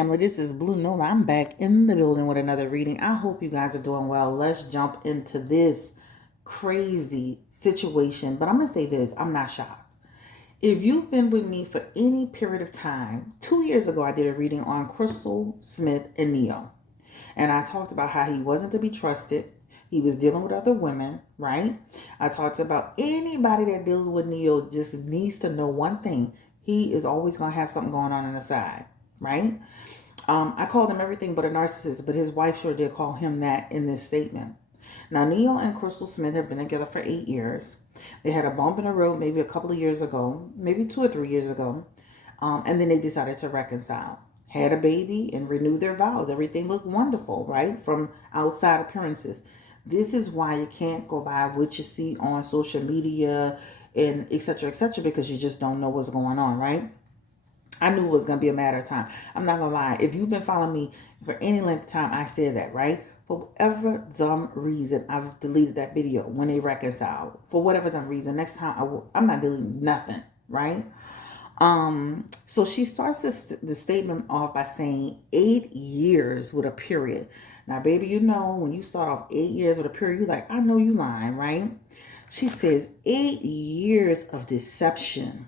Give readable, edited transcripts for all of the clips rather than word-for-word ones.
family, this is Blue Nola. I'm back in the building with another reading. I hope you guys are doing well. Let's jump into this crazy situation. But I'm going to say this, I'm not shocked. If you've been with me for any period of time, 2 years ago I did a reading on Crystal Smith and Ne-Yo. And I talked about how he wasn't to be trusted. He was dealing with other women, right? I talked about anybody that deals with Ne-Yo just needs to know one thing. He is always going to have something going on the side, right? I called him everything but a narcissist, but his wife sure did call him that in this statement. Now, Ne-Yo and Crystal Smith have been together for 8 years. They had a bump in the road maybe a couple of years ago, maybe 2 or 3 years ago, and then they decided to reconcile. Had a baby and renewed their vows. Everything looked wonderful, right? From outside appearances. This is why you can't go by what you see on social media and etc., because you just don't know what's going on, right? I knew it was going to be a matter of time. I'm not going to lie. If you've been following me for any length of time, I said that, right? For whatever dumb reason, I've deleted that video when they reconciled. For whatever dumb reason, next time I'm not deleting nothing, right? So she starts the statement off by saying 8 years with a period. Now, baby, you know, when you start off 8 years with a period, you're like, I know you lying, right? She says 8 years of deception.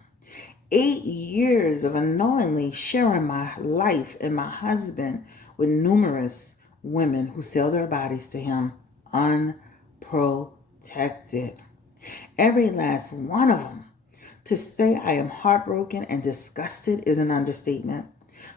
8 years of unknowingly sharing my life and my husband with numerous women who sell their bodies to him unprotected. Every last one of them. To say I am heartbroken and disgusted is an understatement.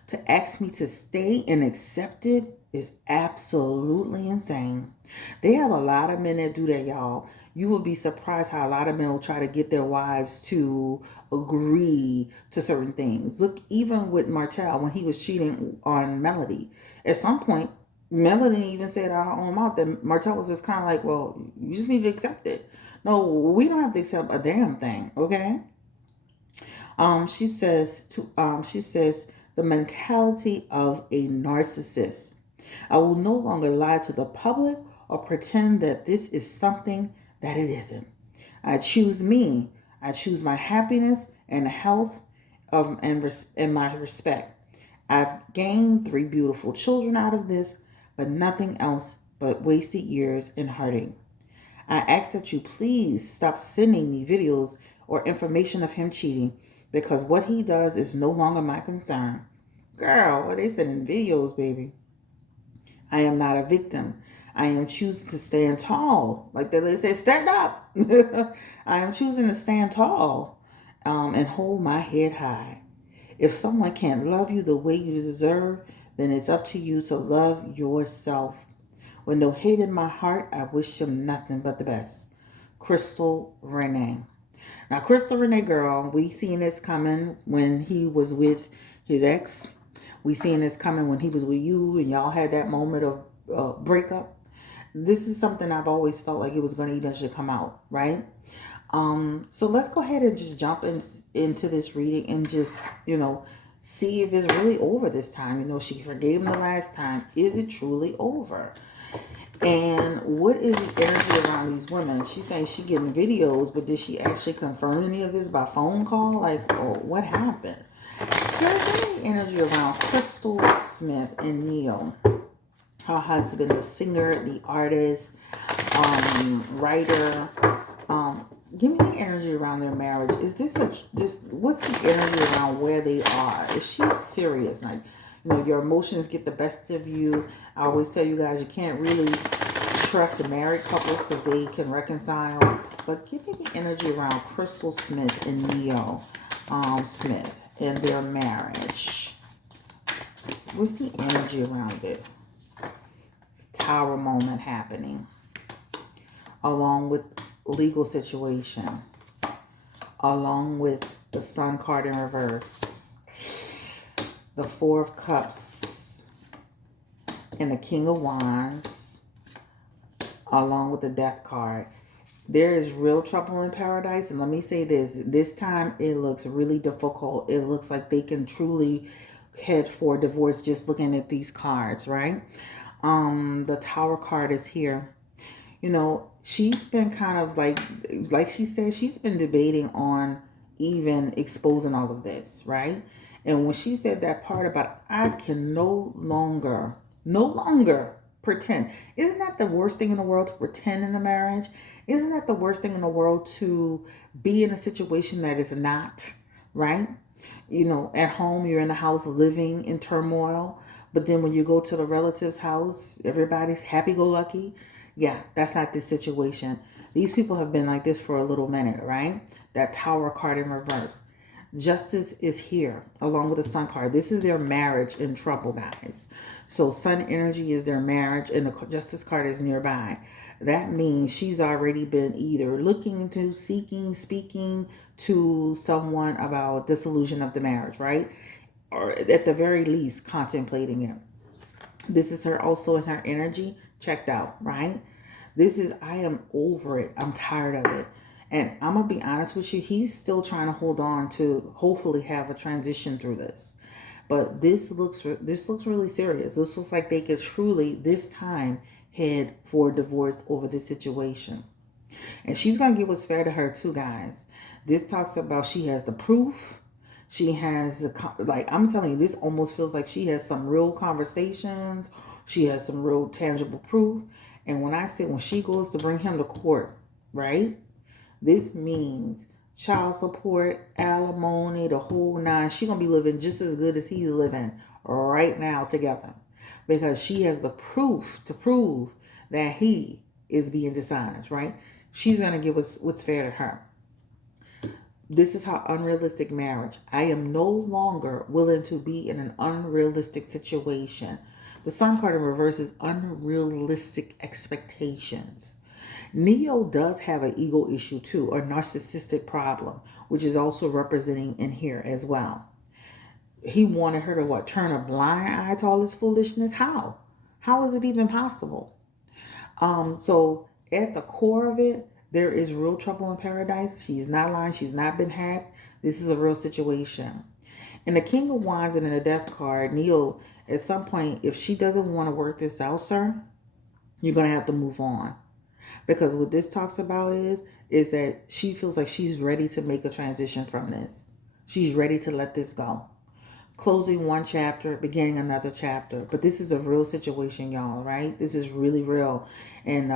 To ask me to stay and accept it is absolutely insane. They have a lot of men that do that, y'all. You will be surprised how a lot of men will try to get their wives to agree to certain things. Look, even with Martell, when he was cheating on Melody, at some point, Melody even said out of her own mouth that Martell was just kind of like, well, you just need to accept it. No, we don't have to accept a damn thing, okay? She says the mentality of a narcissist. I will no longer lie to the public or pretend that this is something that it isn't. I choose me. I choose my happiness and health and my respect. I've gained 3 beautiful children out of this, but nothing else but wasted years and hurting. I ask that you please stop sending me videos or information of him cheating because what he does is no longer my concern. Girl, what they sending videos, baby? I am not a victim. I am choosing to stand tall. Like the lady said, stand up. I am choosing to stand tall and hold my head high. If someone can't love you the way you deserve, then it's up to you to love yourself. With no hate in my heart, I wish him nothing but the best. Crystal Renee. Now, Crystal Renee, girl, we seen this coming when he was with his ex. We seen this coming when he was with you and y'all had that moment of breakup. This is something I've always felt like it was going to eventually come out, right? So let's go ahead and just jump into this reading and just, see if it's really over this time. She forgave him the last time. Is it truly over? And what is the energy around these women? She's saying she getting videos, but did she actually confirm any of this by phone call? Like, what happened? So there's any energy around Crystal Smith and Ne-Yo. Her husband, the singer, the artist, writer. Give me the energy around their marriage. Is what's the energy around where they are? Is she serious? Like, your emotions get the best of you. I always tell you guys, you can't really trust married couples because they can reconcile. But give me the energy around Crystal Smith and Ne-Yo Smith and their marriage. What's the energy around it? Tower moment happening. Along with legal situation. Along with the Sun card in reverse. The Four of Cups and the King of Wands, along with the Death card. There is real trouble in paradise. And let me say this time it looks really difficult. It looks like they can truly head for divorce just looking at these cards, right? The Tower card is here. She's been kind of like she said, she's been debating on even exposing all of this, right? And when she said that part about, I can no longer pretend. Isn't that the worst thing in the world, to pretend in a marriage? Isn't that the worst thing in the world, to be in a situation that is not, right? At home, you're in the house living in turmoil. But then when you go to the relative's house, everybody's happy go lucky. Yeah, that's not this situation. These people have been like this for a little minute, right? That Tower card in reverse. Justice is here along with the Sun card. This is their marriage in trouble, guys. So Sun energy is their marriage, and the Justice card is nearby. That means she's already been either looking into, seeking, speaking to someone about dissolution of the marriage, right? Or at the very least, contemplating it. This is her also in her energy checked out, right? This is, I am over it. I'm tired of it. And I'm going to be honest with you, he's still trying to hold on to hopefully have a transition through this. But this looks really serious. This looks like they could truly this time head for divorce over this situation. And she's going to get what's fair to her too, guys. This talks about she has the proof. She has, like, I'm telling you, this almost feels like she has some real conversations. She has some real tangible proof. And when she goes to bring him to court, right? This means child support, alimony, the whole nine. She's going to be living just as good as he's living right now together. Because she has the proof to prove that he is being dishonest, right? She's going to give us what's fair to her. This is her unrealistic marriage. I am no longer willing to be in an unrealistic situation. The Sun card in reverse is unrealistic expectations. Neo does have an ego issue too, a narcissistic problem, which is also representing in here as well. He wanted her to turn a blind eye to all this foolishness. How? How is it even possible? So at the core of it, there is real trouble in paradise. She's not lying. She's not been hacked. This is a real situation. In the King of Wands and in the Death card, Neo, at some point, if she doesn't want to work this out, sir, you're going to have to move on. Because what this talks about is that she feels like she's ready to make a transition from this. She's ready to let this go. Closing one chapter, beginning another chapter. But this is a real situation, y'all, right? This is really real. And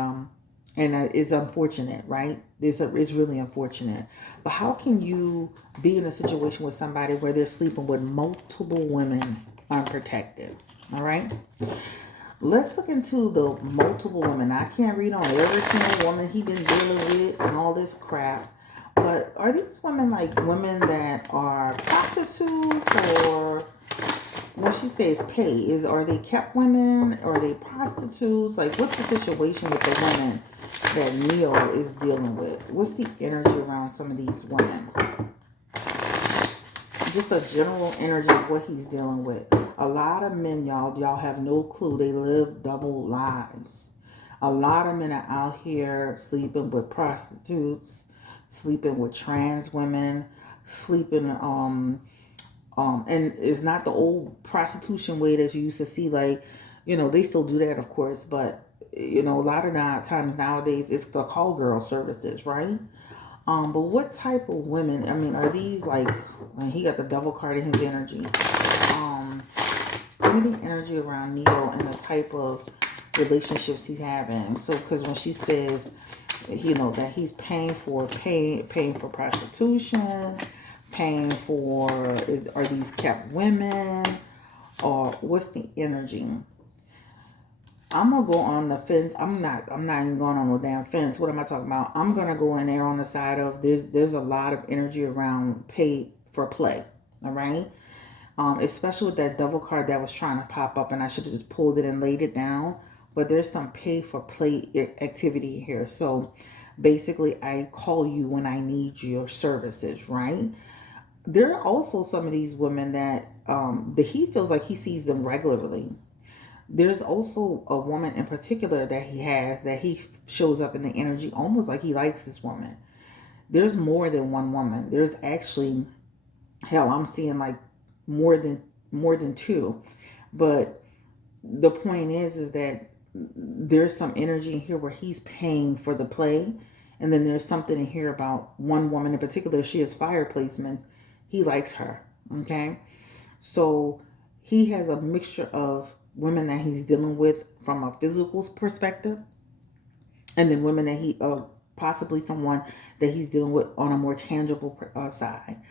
it's unfortunate, right? It's really unfortunate. But how can you be in a situation with somebody where they're sleeping with multiple women unprotected? All right? Let's look into the multiple women. I can't read on every single woman he been dealing with and all this crap. But are these women like women that are prostitutes, or when she says pay, are they kept women? Or are they prostitutes? Like, what's the situation with the women that Neo is dealing with? What's the energy around some of these women? Just a general energy of what he's dealing with. A lot of men, y'all have no clue. They live double lives. A lot of men are out here sleeping with prostitutes, sleeping with trans women, sleeping and it's not the old prostitution way that you used to see. Like, they still do that, of course, but a lot of times nowadays it's the call girl services, right? But what type of women? I mean, are these like? He got the Devil card in his energy. Give me the energy around Neo and the type of relationships he's having. So, because when she says, that he's paying for prostitution, paying for, are these kept women, or what's the energy? I'm gonna go on the fence. I'm not even going on no damn fence. What am I talking about? I'm gonna go in there on the side of there's a lot of energy around pay for play. All right. Especially with that Devil card that was trying to pop up, and I should have just pulled it and laid it down. But there's some pay for play activity here. So basically, I call you when I need your services, right? There are also some of these women that he feels like he sees them regularly. There's also a woman in particular that he shows up in the energy almost like he likes this woman. There's more than one woman. There's actually, hell, I'm seeing like more than two. But the point is that there's some energy in here where he's paying for the play. And then there's something in here about one woman in particular. She has fire placements. He likes her. Okay. So he has a mixture of women that he's dealing with from a physical perspective, and then women that he possibly someone that he's dealing with on a more tangible side.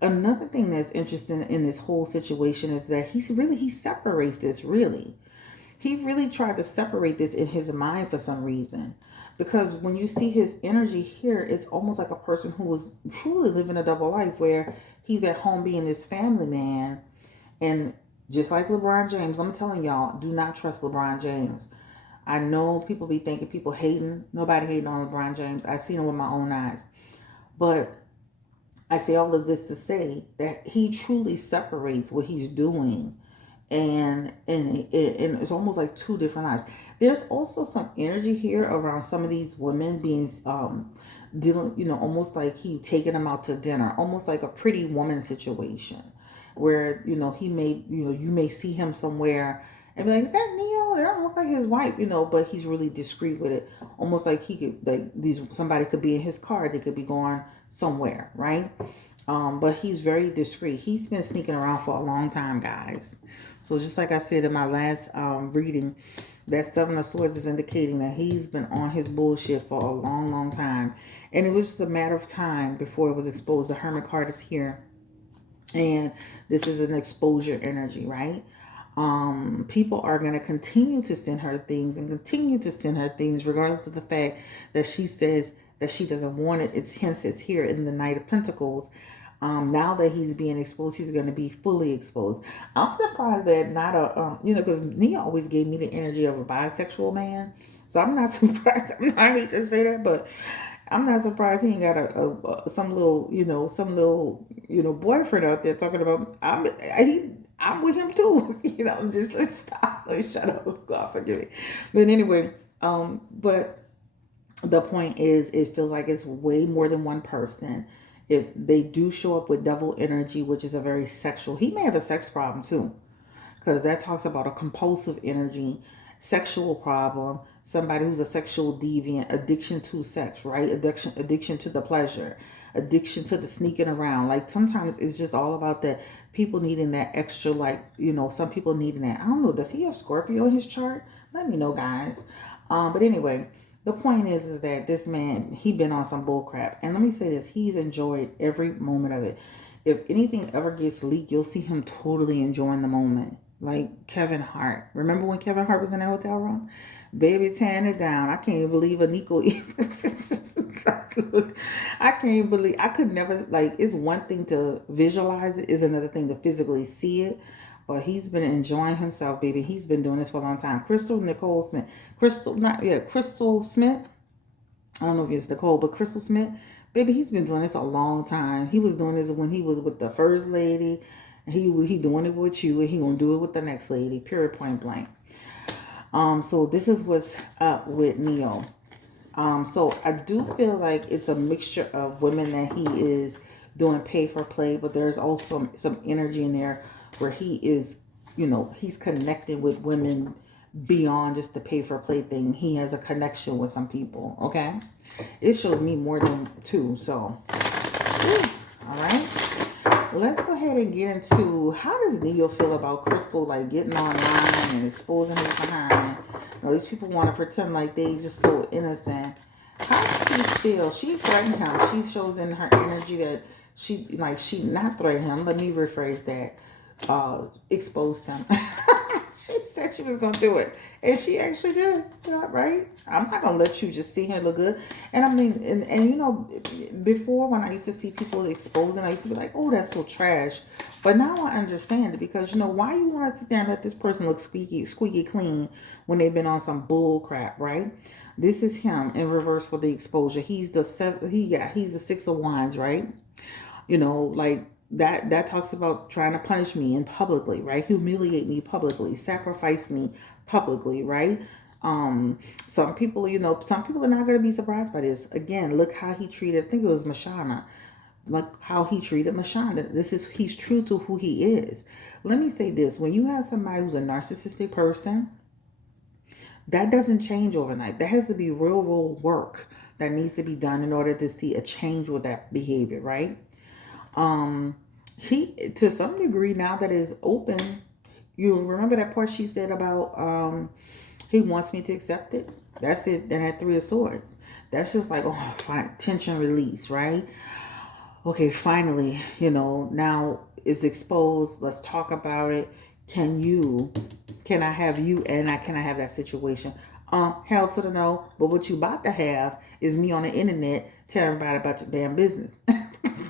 Another thing that's interesting in this whole situation is that he separates this. Really, he really tried to separate this in his mind for some reason, because when you see his energy here, it's almost like a person who was truly living a double life, where he's at home being this family man. And just like LeBron James, I'm telling y'all, do not trust LeBron James. I know people be thinking people hating. Nobody hating on LeBron James. I seen him with my own eyes. But I say all of this to say that he truly separates what he's doing, and it's almost like two different lives. There's also some energy here around some of these women being dealing, almost like he taking them out to dinner, almost like a pretty woman situation, where he may, you may see him somewhere and be like, is that Neil? It don't look like his wife, but he's really discreet with it. Almost like he could, like, somebody could be in his car, they could be going somewhere, right? But he's very discreet. He's been sneaking around for a long time, guys. So just like I said in my last reading, that Seven of Swords is indicating that he's been on his bullshit for a long, long time. And it was just a matter of time before it was exposed. The Hermit card is here. And this is an exposure energy, right? People are going to continue to send her things and continue to send her things, regardless of the fact that she says that she doesn't want it. It's hence it's here in the Knight of Pentacles. Now that he's being exposed, he's going to be fully exposed. I'm surprised that not a, because Nia always gave me the energy of a bisexual man. So I'm not surprised. I hate to say that, but I'm not surprised he ain't got some little, boyfriend out there talking about, I'm with him too. I'm just like, stop, like, shut up, God forgive me. But anyway, but the point is, it feels like it's way more than one person. If they do show up with devil energy, which is a very sexual, he may have a sex problem too, because that talks about a compulsive energy, sexual problem, somebody who's a sexual deviant, addiction to sex, right? Addiction to the pleasure, addiction to the sneaking around. Like sometimes it's just all about that people needing that extra, like, some people needing that. I don't know, does he have Scorpio in his chart? Let me know, guys. But anyway, the point is that this man, he been on some bull crap. And let me say this, he's enjoyed every moment of it. If anything ever gets leaked, you'll see him totally enjoying the moment. Like Kevin Hart. Remember when Kevin Hart was in that hotel room? Baby, tearing it down. I can't even believe a Nico. I can't believe, I could never, like, it's one thing to visualize it, is another thing to physically see it. But he's been enjoying himself, baby. He's been doing this for a long time. Nicole Smith. Crystal Smith. I don't know if it's Nicole, but Crystal Smith. Baby, he's been doing this a long time. He was doing this when he was with the first lady. He doing it with you, and he gonna do it with the next lady. Period, point blank. So this is what's up with Neo. So I do feel like it's a mixture of women that he is doing pay for play, but there's also some energy in there where he is, he's connecting with women beyond just the pay for play thing. He has a connection with some people. Okay, it shows me more than two. So, all right. Let's go ahead and get into, how does Neo feel about Crystal, like, getting online and exposing his behind? These people want to pretend like they just so innocent. How does she feel? She threatened him. She shows in her energy that she not threatened him. Let me rephrase that. Exposed him. She said she was going to do it. And she actually did. Yeah, right? I'm not going to let you just see her look good. And I mean, and before when I used to see people exposing, I used to be like, oh, that's so trash. But now I understand it, because, why you want to sit there and let this person look squeaky clean when they've been on some bull crap, right? This is him in reverse for the exposure. He's the Six of Wands, right? Like, that talks about trying to punish me in publicly, right? Humiliate me publicly, sacrifice me publicly, right? Some people, some people are not going to be surprised by this. Again, look how he treated, I think it was Mashana. Like how he treated Mashana. He's true to who he is. Let me say this. When you have somebody who's a narcissistic person, that doesn't change overnight. There has to be real work that needs to be done in order to see a change with that behavior, right? he, to some degree, now that it's open, you remember that part she said about he wants me to accept it. That's it. Then that Three of Swords. That's just like, oh, fine, tension release, right? Okay, finally, now it's exposed. Let's talk about it. Can I have you, and can I have that situation? Hell to the no. But what you about to have is me on the internet telling everybody about your damn business.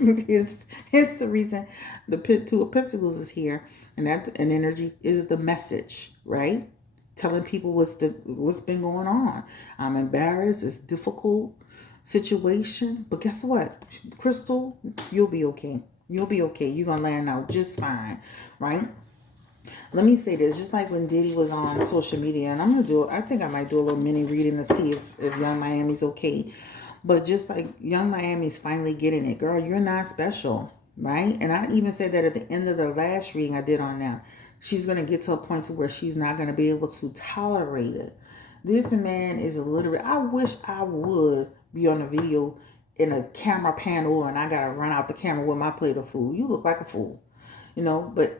it's the reason the Two of Pentacles is here, and that and energy is the message, right? Telling people what's been going on. I'm embarrassed. It's difficult situation, but guess what, Crystal, you'll be okay. You'll be okay. You're gonna land out just fine, right? Let me say this, just like when Diddy was on social media, and I think I might do a little mini reading to see if Young Miami's okay. But just like Young Miami's finally getting it, girl, you're not special, right? And I even said that at the end of the last reading I did on that. She's going to get to a point to where she's not going to be able to tolerate it. This man is literally, I wish I would be on a video in a camera panel and I got to run out the camera with my plate of food. You look like a fool, but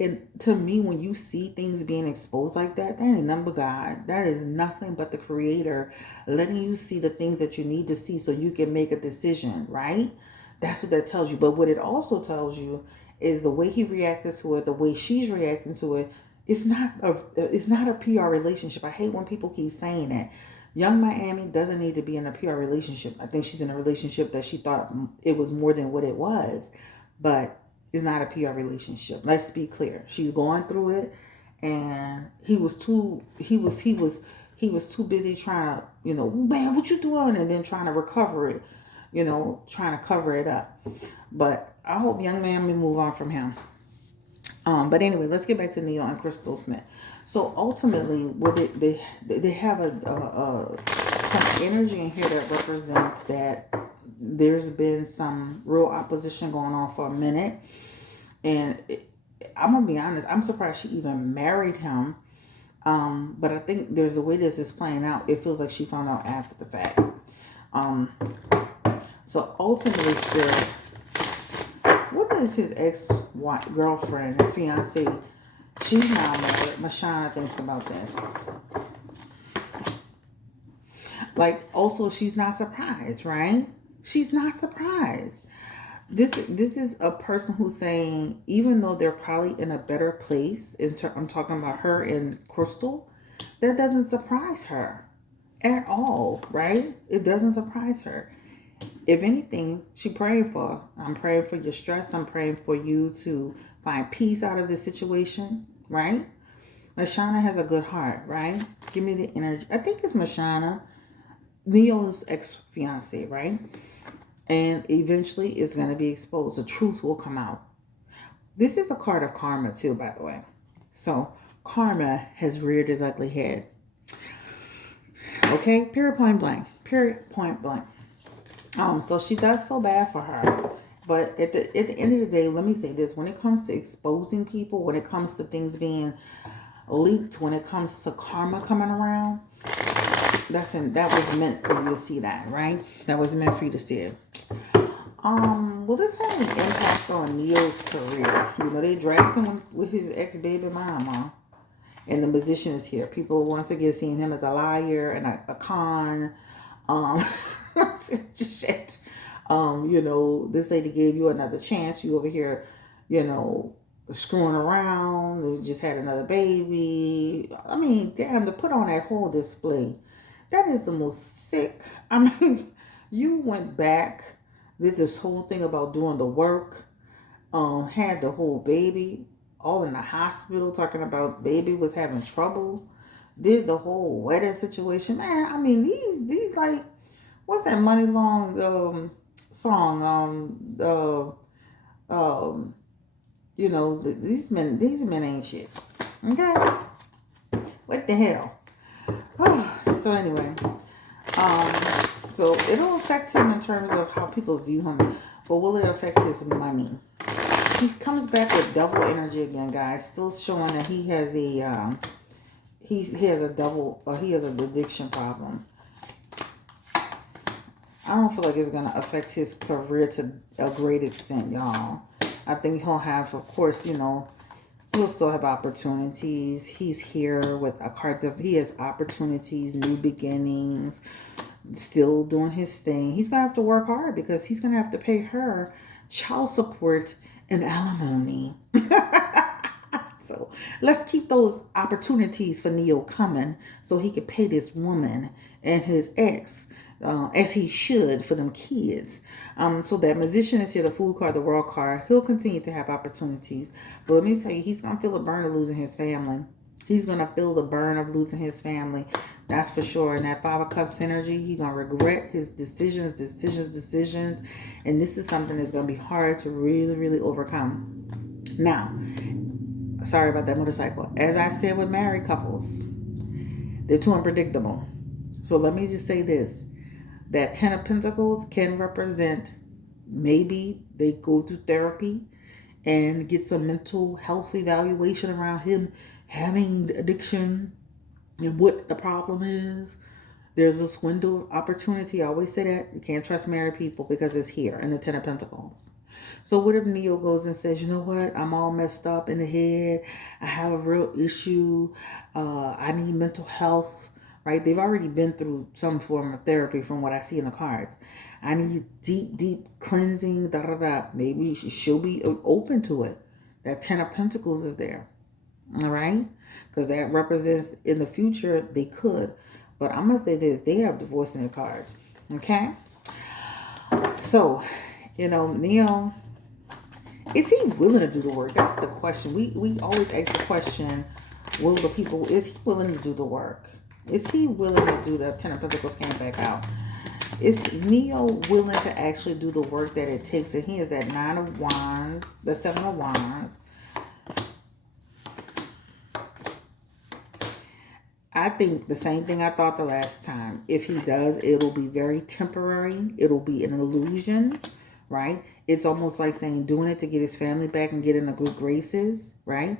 and to me, when you see things being exposed like that ain't nothing but God. That is nothing but the Creator letting you see the things that you need to see so you can make a decision, right? That's what that tells you. But what it also tells you is the way he reacted to it, the way she's reacting to it. It's not a PR relationship. I hate when people keep saying that. Young Miami doesn't need to be in a PR relationship. I think she's in a relationship that she thought it was more than what it was, but it's not a PR relationship. Let's be clear. She's going through it, and he was too busy trying to, man, what you doing, and then trying to recover it, trying to cover it up. But I hope Young Miami move on from him. But anyway, let's get back to Neo and Crystal Smith. So ultimately, what they have some energy in here that represents that there's been some real opposition going on for a minute, and I'm gonna be honest, I'm surprised she even married him. But I think there's a way this is playing out. It feels like she found out after the fact. So ultimately, Spirit, what does his ex-girlfriend, fiance, she's not married, Mashana, thinks about this? Like, also, she's not surprised, right? She's not surprised. This is a person who's saying, even though they're probably in a better place, I'm talking about her and Crystal, that doesn't surprise her at all, right? It doesn't surprise her. If anything, I'm praying for your stress. I'm praying for you to find peace out of this situation, right? Mashana has a good heart, right? Give me the energy. I think it's Mashana, Neo's ex-fiance, right? And eventually it's going to be exposed. The truth will come out. This is a card of karma too, by the way. So karma has reared its ugly head. Okay, period, point blank. Period, point blank. So she does feel bad for her. But at the end of the day, let me say this. When it comes to exposing people, when it comes to things being leaked, when it comes to karma coming around, that was meant for you to see that, right? That was meant for you to see it. Well, this had an impact on Neo's career. They dragged him with his ex-baby mama. And the Magician is here. People once again seeing him as a liar and a con. Shit. This lady gave you another chance. You over here, screwing around. You just had another baby. I mean, damn, to put on that whole display. That is the most sick. I mean, you went back, did this whole thing about doing the work, had the whole baby all in the hospital, talking about baby was having trouble, did the whole wedding situation. Man, I mean, these like, what's that Money Long song? These men ain't shit. Okay? What the hell? So anyway, so it'll affect him in terms of how people view him, but will it affect his money? He comes back with double energy again, guys. Still showing that he has a he has an addiction problem. I don't feel like it's gonna affect his career to a great extent, y'all. I think he'll have, of course, he'll still have opportunities. He's here with a cards of, he has opportunities, new beginnings, still doing his thing. He's going to have to work hard because he's going to have to pay her child support and alimony. So let's keep those opportunities for Neo coming so he can pay this woman and his ex as he should for them kids. So that Magician is here, the Fool card, the World card. He'll continue to have opportunities. But let me tell you, he's going to feel the burn of losing his family. He's going to feel the burn of losing his family. That's for sure. And that Five of Cups energy, he's going to regret his decisions. And this is something that's going to be hard to really, really overcome. Now, sorry about that motorcycle. As I said with married couples, they're too unpredictable. So let me just say this. That Ten of Pentacles can represent maybe they go through therapy and get some mental health evaluation around him having addiction and what the problem is. There's a window of opportunity. I always say that. You can't trust married people because it's here in the Ten of Pentacles. So what if Neo goes and says, you know what? I'm all messed up in the head. I have a real issue. I need mental health. Right? They've already been through some form of therapy from what I see in the cards. I need deep cleansing. Maybe she'll be open to it. That Ten of Pentacles is there. All right? Because that represents in the future they could. But I'm going to say this. They have divorce in their cards. Okay? So, Neo, is he willing to do the work? That's the question. We always ask the question, is he willing to do the work? Is he willing to do the Ten of Pentacles came back out? Is Neo willing to actually do the work that it takes? And he has that Nine of Wands, the Seven of Wands. I think the same thing I thought the last time. If he does, it'll be very temporary. It'll be an illusion, right? It's almost like saying doing it to get his family back and get in the good graces, right?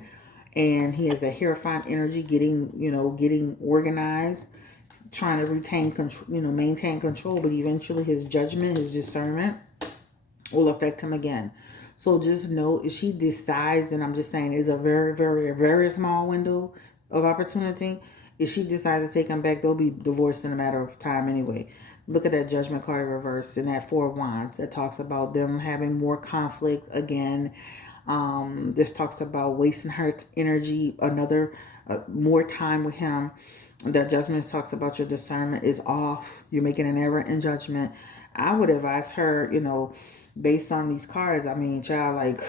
And he has a Hierophant energy, getting organized, trying to retain control, maintain control. But eventually his judgment, his discernment will affect him again. So just know if she decides, and I'm just saying it's a very, very, very small window of opportunity. If she decides to take him back, they'll be divorced in a matter of time anyway. Look at that Judgment card reversed in that Four of Wands. That talks about them having more conflict again. This talks about wasting her energy, more time with him. The Judgment talks about your discernment is off. You're making an error in judgment. I would advise her, based on these cards, child,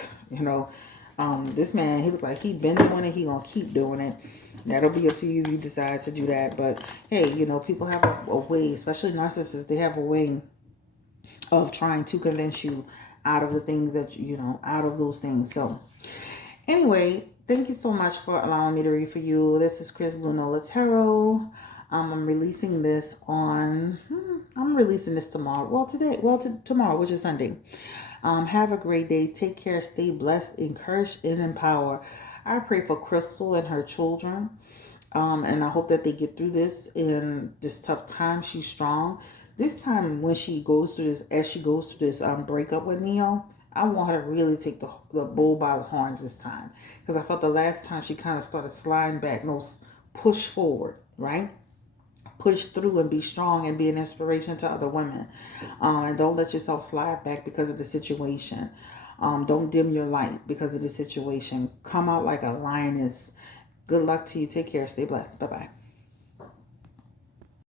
this man, he look like he been doing it. He gonna keep doing it. That'll be up to you if you decide to do that. But hey, people have a way, especially narcissists, they have a way of trying to convince you out of the things that, out of those things. So anyway, thank you so much for allowing me to read for you. This is Chris Blue Nola Tarot. I'm releasing this tomorrow. Tomorrow, which is Sunday. Have a great day. Take care. Stay blessed, encouraged, and empowered. I pray for Crystal and her children. And I hope that they get through this in this tough time. She's strong. This time when she goes through this, breakup with Neo, I want her to really take the bull by the horns this time. Because I felt the last time she kind of started sliding back. No, push forward, right? Push through and be strong and be an inspiration to other women. And don't let yourself slide back because of the situation. Don't dim your light because of the situation. Come out like a lioness. Good luck to you. Take care. Stay blessed. Bye-bye.